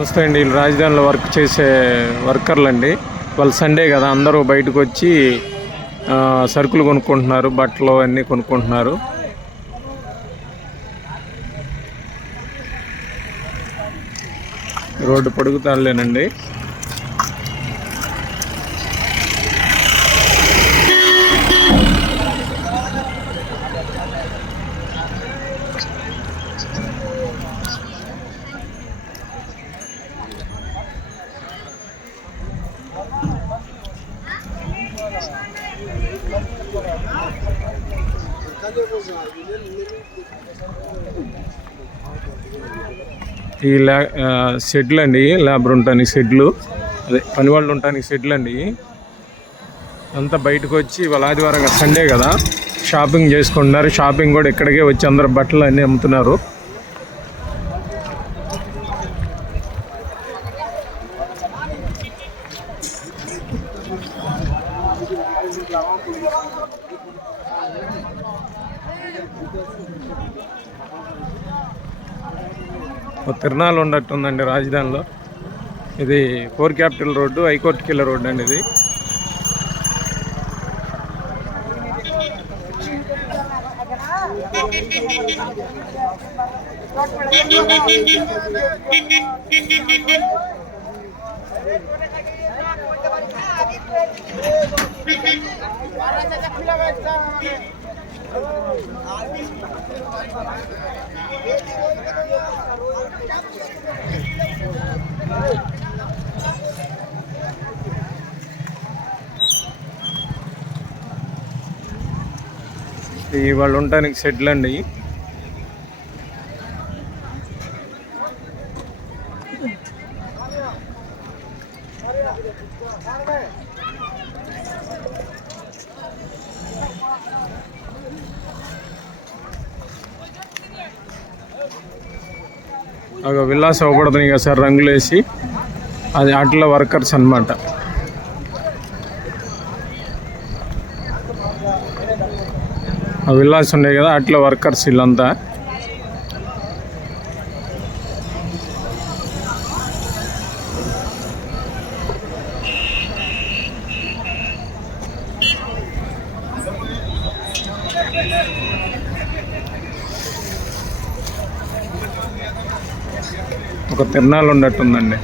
నమస్తే అండి. వీళ్ళు రాజధానిలో వర్క్ చేసే వర్కర్లు అండి. వాళ్ళు సండే కదా, అందరూ బయటకు వచ్చి సరుకులు కొనుక్కుంటున్నారు, బట్టలు అన్నీ కొనుక్కుంటున్నారు. రోడ్డు పొడుగు తాళ్ళేనండి. ఈ షెడ్లు అండి, లేబర్ ఉండటానికి షెడ్లు, అదే పని వాళ్ళు ఉండటానికి షెడ్లు అండి. అంతా బయటకు వచ్చి వాళ్ళ ఆదివారం సండే కదా షాపింగ్ చేసుకుంటున్నారు. షాపింగ్ కూడా ఇక్కడికే వచ్చి అందరు బట్టలు అన్నీ అమ్ముతున్నారు. తిరణాలు ఉన్నట్టుందండి రాజధానిలో. ఇది 4 క్యాపిటల్ రోడ్డు, హైకోర్టుకి వెళ్ళే రోడ్డు అండి ఇది. వాళ్ళు ఉండటానికి షెడ్లు అండి. విల్లాస్ అవ్వబడుతుంది కదా సార్, రంగులు వేసి, అది అట్లా వర్కర్స్ అన్నమాట. ఆ విల్లాస్ ఉన్నాయి కదా, అట్లా వర్కర్స్ వీళ్ళంతా. ఒక తిరణాలు ఉన్నట్టుందండి.